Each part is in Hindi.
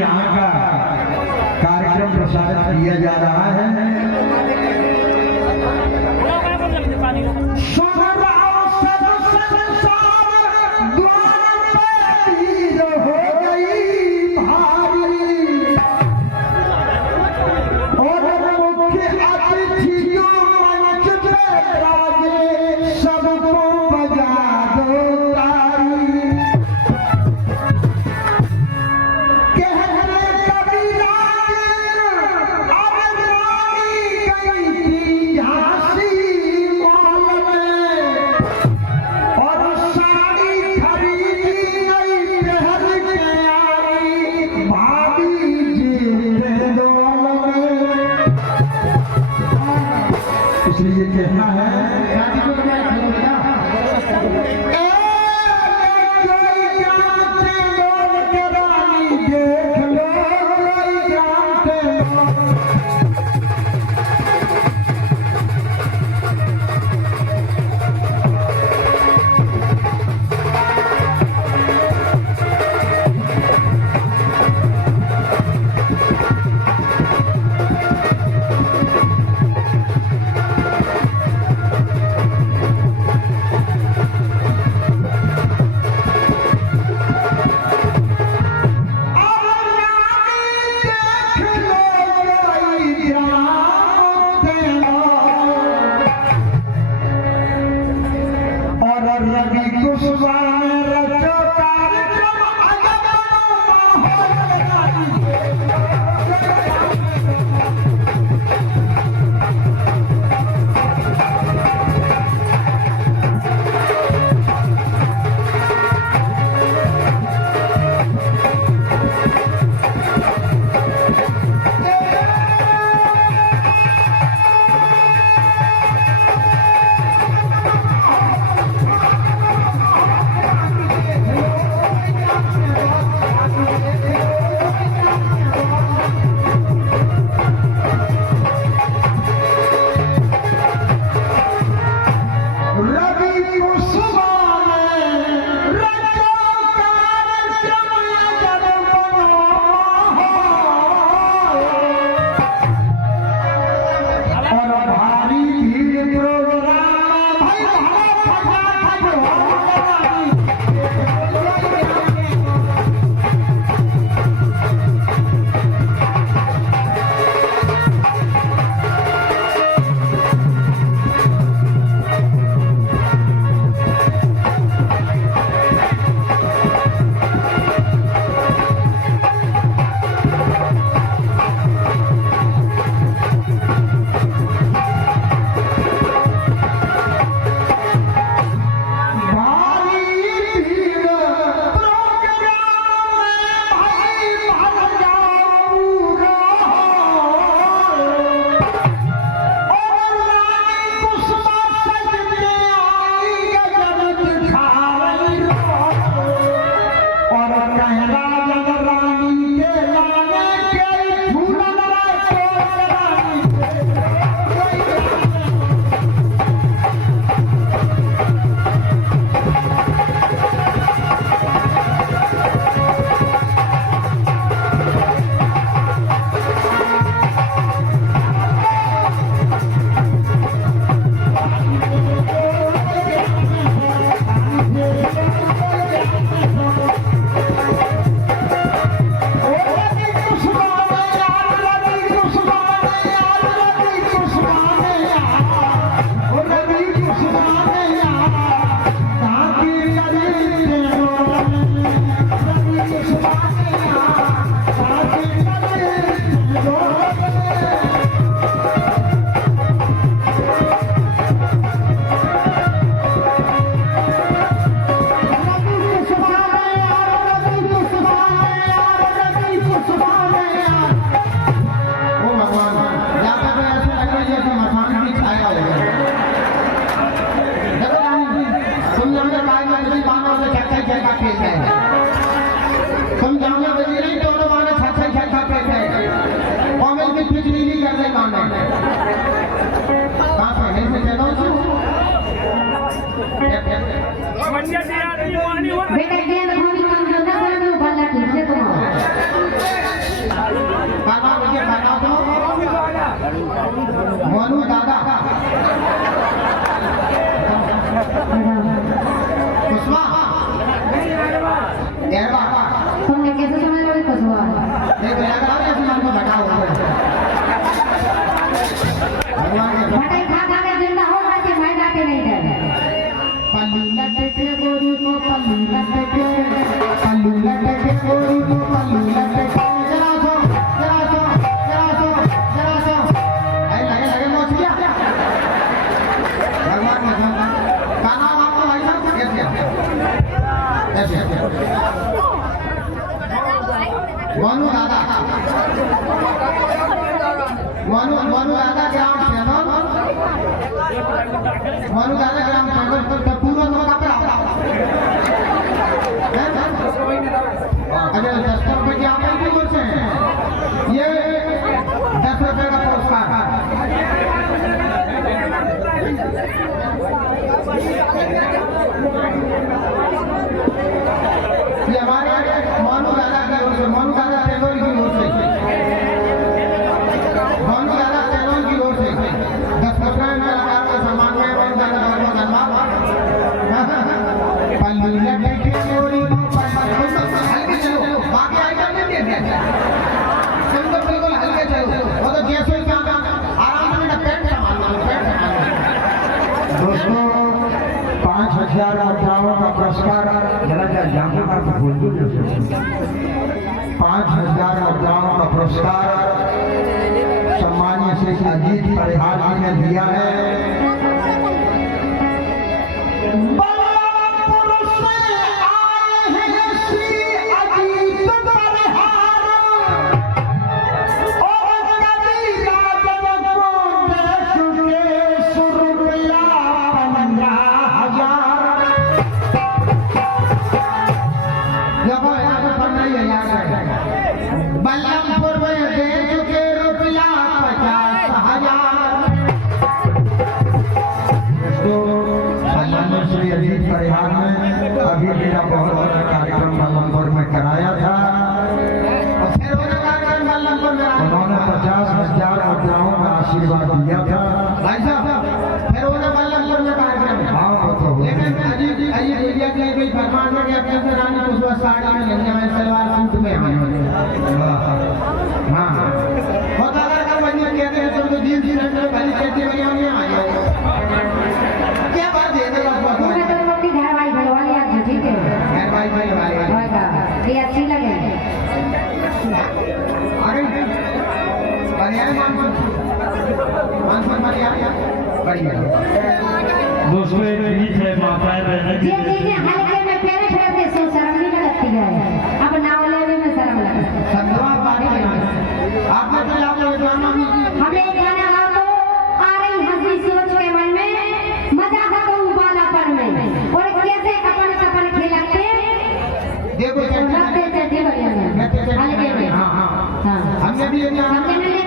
यहाँ का कार्यक्रम प्रसारित किया जा रहा है। इसलिए कहना है भगवान एक लगा रहा है मन को बताओ भगवान के बटाई खा खा के जिंदा हो रहा है मैं जाके नहीं जाए पल्लू लटके गोरी को पल्लू लटके गोरी को पल्लू लटके जरा सो लगे मोच गया भगवान का नाम आपको भाई साहब कैसे मोनू दादा ग्राम सेवक मोनू दादा ग्राम सेवक तो पूरा लोग कपड़ा अरे 10 रुपए की आप की ओर से ये 10 रुपए का पुरस्कार ये हमारे मोनू दादा की ओर से मोनू दादा टेबल की ओर से मोनू दादा टेबल की ओर से 10 रुपए में लगा के सम्मान में मोनू दादा बहुत धन्यवाद पल्लू लटके गोरी को हल्के चलो बाकी आइटम नहीं दे तुम तो बिल्कुल हल्के चलो वो तो जैसे आराम से मेरा पेट संभालना दोस्तों 5000 मुद्राओं का पुरस्कार जरा जाने का बोल दो 5000 मुद्राओं का पुरस्कार सम्मान्य श्री अजीत परिहार जी ने दिया है बल्लमपुर में दे चुके रुपया 50,000 श्री अजीत परिहार में अभी मेरा बहुत बड़ा कार्यक्रम बल्लमपुर में कराया था और फिर उन्होंने 50,000 मुद्राओं का आशीर्वाद दिया था भाई साहब फिर उन्होंने बल्लमपुर में कार्यक्रम लेकिन अजीत जी मीडिया की कोई फरमान है कि अपने से रानी उस वक्त साड़ी में नहीं हमें सलवार सूट में हमें हाँ बहुत अगर का बनिया कहते हैं तो जीन्स शर्ट में भली खेती में आ जाओ क्या बात है इधर बात मैं तो अपनी घर भाई भलवानी आज ठीक है घर भाई ये अच्छी लगे बढ़िया बढ़िया दोस्तों एक गीत है माताएं बहनें ये चीजें हल्के में पैरे फेरते सो शर्म नहीं लगती है अब नाव लेने में शर्म लगती है संधवा बात है आपने तो आप लोग ड्रामा में हमें गाना गा तो आ रही हंसी सोच के मन में मजा का तो उबालापन में और कैसे अपन सपन खिलाते देखो रखते चढ़े बढ़िया हल्के में हाँ हमने भी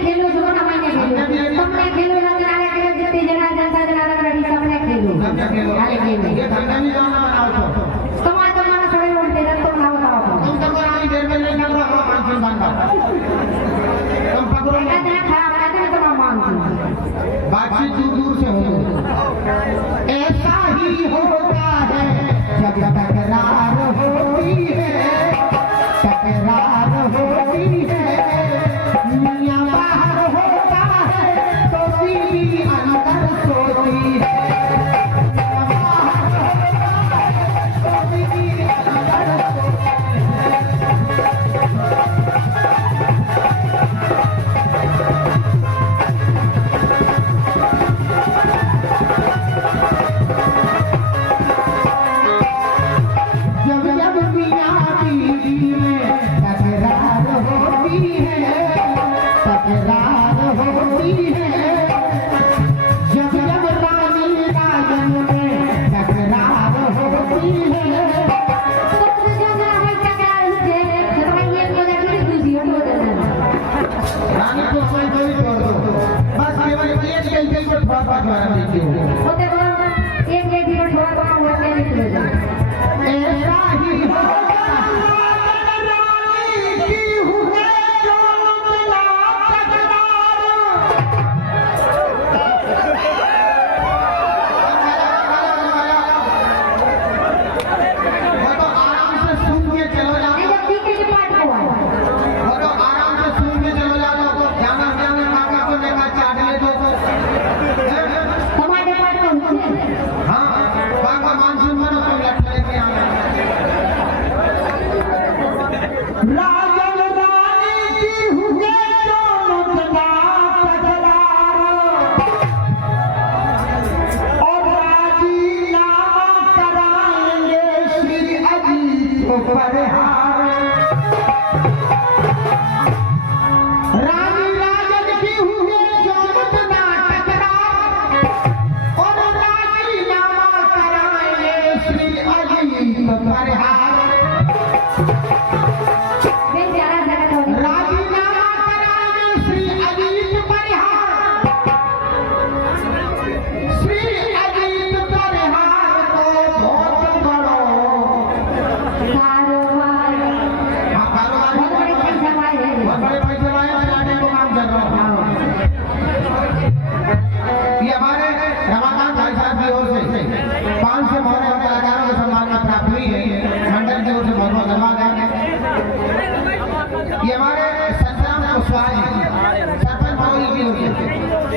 खेलो जो ना मैंने खेलो तुमने खेलो लगना है जितनी जना जनता जना रही सबने खेलो हल्के में ये धंधा नहीं गाना बनाओ तो तुम्हारा सभी उल्टे रख तुम ना बताओ तुम तो रानी देर में नहीं कर रहा हो मानसून बनता तुम पकड़ो कहते हैं खराब रहते हैं तुम मानसून बातचीत दूर दूर से हो ऐसा ही होता है जब तकरार होती है मियां बाहर होता है तो बीवी अंदर सोती है की हुए दोनों जना तकरार और राजीनामा कराएंगे श्री अजीत को परिहार। रानी राजन की हुए दोनों जना टकरार और राजीनामा कराएंगे श्री अजीत को परिहार। मैं प्यारा जगत हो गया। राजीनामा कराएंगे श्री अजीत परिहार। श्री अजीत परिहार को बहुत बड़ो कारोबार बहुत बड़े पैसा पाए हैं। बहुत बड़े पैसे लाए हैं, लाने को काम कर रहा हूँ। ये हमारे रमाकांत भाई साहब की ओर से 500 मोहरे कलाकारों को सम्मान का प्राप्त हुई है। मंडल की ओर से बहुत बहुत धन्यवाद है। ये हमारे संग्राम कुशवाहा सरपंच बाबू की ओर से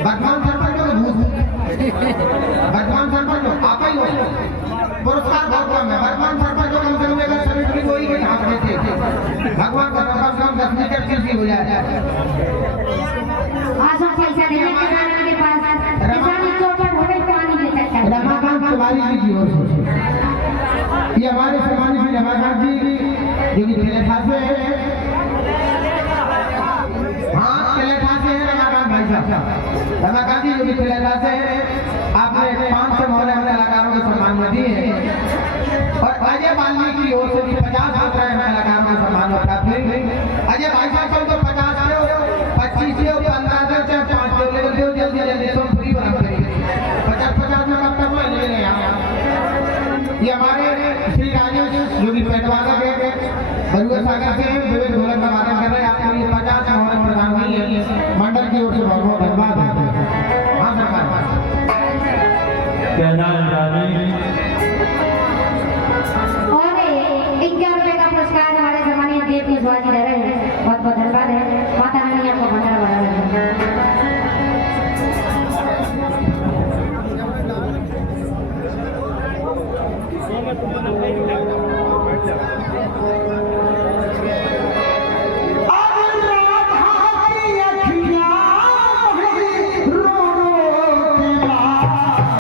वर्तमान सरपंच को वर्तमान सरपंच को आप ही हो पुरस्कार बहुत कम है। वर्तमान सरपंच को कम से कम अगर समिति कोई भी ढांक देते भगवान का कम से कम 10 मीटर कृषि हो जाए। आज हम पैसा देने किसान के पास किसान चौपट हो गई पानी दे सकता है। रमाकांत तिवारी जी की ओर से ये हमारे सम्मानित श्री रमाकांत जी जो कि तेलेठा से है। हाँ तेलेठा से है रमाकांत भाई साहब। रमाकांत जी जो कि तेलेठा से है। आपने 500 मोहरे कलाकारों को सम्मान में दिए हैं और अजय बाली की ओर से भी 50 कलाकारों को सम्मान प्राप्त हुई। अजय भाई साहब को 50 से 25 से 15 से 5 से लेवल दो जल्दी तो फ्री बना करेंगे 50 में कब तक ले लेंगे आप। ये हमारे श्री राजेश जो कि पेटवाला के बरुआ सागर से विवेक ढोलक